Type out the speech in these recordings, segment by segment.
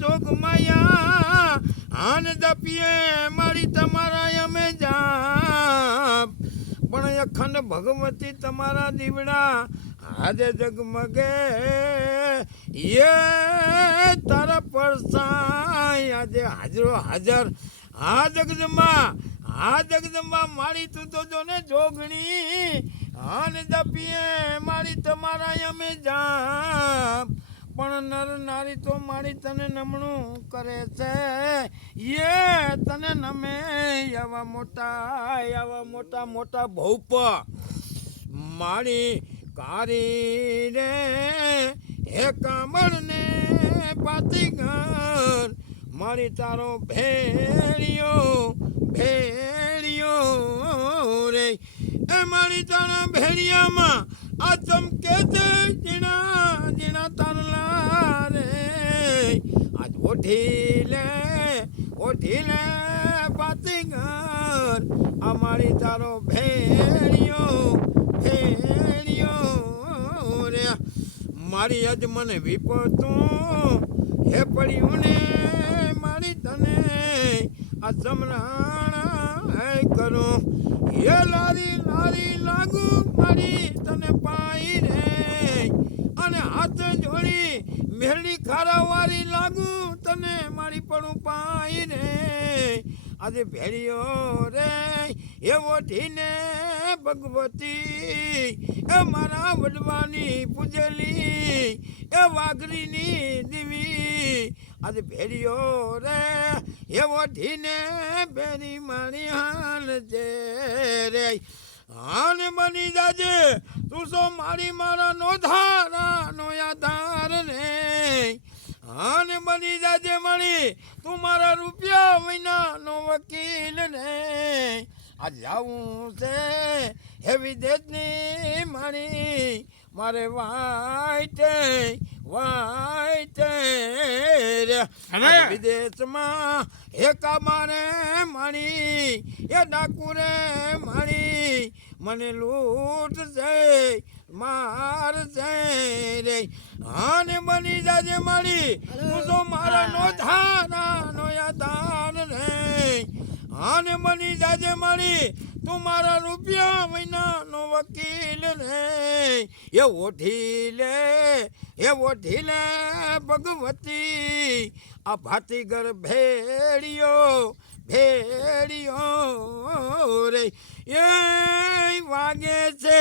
જોગમાયા આન દપીએ મારી તમારા અમે જાપ. પણ અખંડ ભગવતી તમારા દીવડા આજે જગમગે. એ તારા પરસાય આજે હાજરો હાજર. આ જગદંબા આ જગદંબા મારી તું તો જો ને જોગણી. આને દપીએ મારી તમારા અમે જાપ. પણ નર નારી તો મારી તને નમણું કરે છે. યે તને નમે આવા મોટા આવા મોટા મોટા ભૌપ. મારી કારી રે હે કામળને પાતી ઘર. મારી તારો ભેળિયો ભેળિયો રે. એ મારી તારા ભેળિયામાં આ ચમકે છે જીણા આજ ઓઠી લે ઓઠી લે ઘર આ મારી તારો ભેળિયો ભેળિયો રે. મારી અજ મને વિપતું, હે પડ્યું ને મારી તને આ સમરાણા કરું. હે લારી લારી લાગુ, મારી તને પાઈ રે. અને હાથ જોડી મેરડી ખારાવાળી લાગુ તને મારી પડું પાઈ રે આજે ભેળિયો રે એવો ઢીને ભગવતી, એ મારા વડવાની પૂજેલી, એ વાઘરીની દીવી. આજે ભેળિયો રે એવો ઢીને ભેરી મારી હાલ છે રે. હાન બની જાજે, તું સો મારી મારા નો ધારા નો આધાર રે હાન બની જાજે મળી તું મારા રૂપિયા મહિનાનો વકીલ ને. આ જાવું છે હે વિદેશની મારી. મારે વાઈટે વાઈટે રે. વિદેશમાં એકા મારે માણી એ ડાકુરે માણી મને લૂંટ છે માર છે રે. હાને બની જાજે મારી. તું તો મારા નો ધારા નો યાદાર રે આને બની જાજે મારી તું મારા રૂપિયા વિના નો વકીલ રે. એ ઓઠી લે એ ઓઠી લે ભગવતી. આ ભાતીગર ભેડિયો ભેડિયો રે. એ વાગે છે,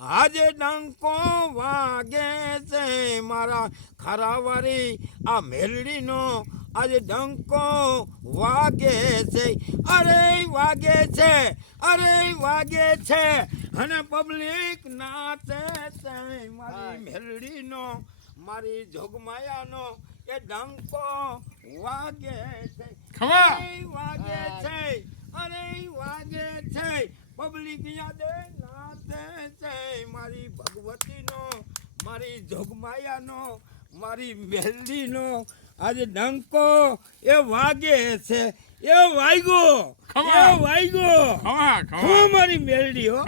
આજે ડંકો વાગે છે. મારા ખરાવારી આ મેલડીનો આજે ડંકો વાગે છે. અરે વાગે છે અરે વાગે છે. અને પબ્લિક નાચે છે. મારી મેલડીનો મારી જોગમાયાનો એ ડંકો વાગે છે. વાગે છે અરે વાગે છે. પબ્લિક યાદે નાચે છે. મારી ભગવતીનો મારી જોગમાયાનો મારી મેલડીનો આજે ડંકો એ વાગે છે. એ વાગ્યો. એ વાગ્યો હું મારી મેલડી હો.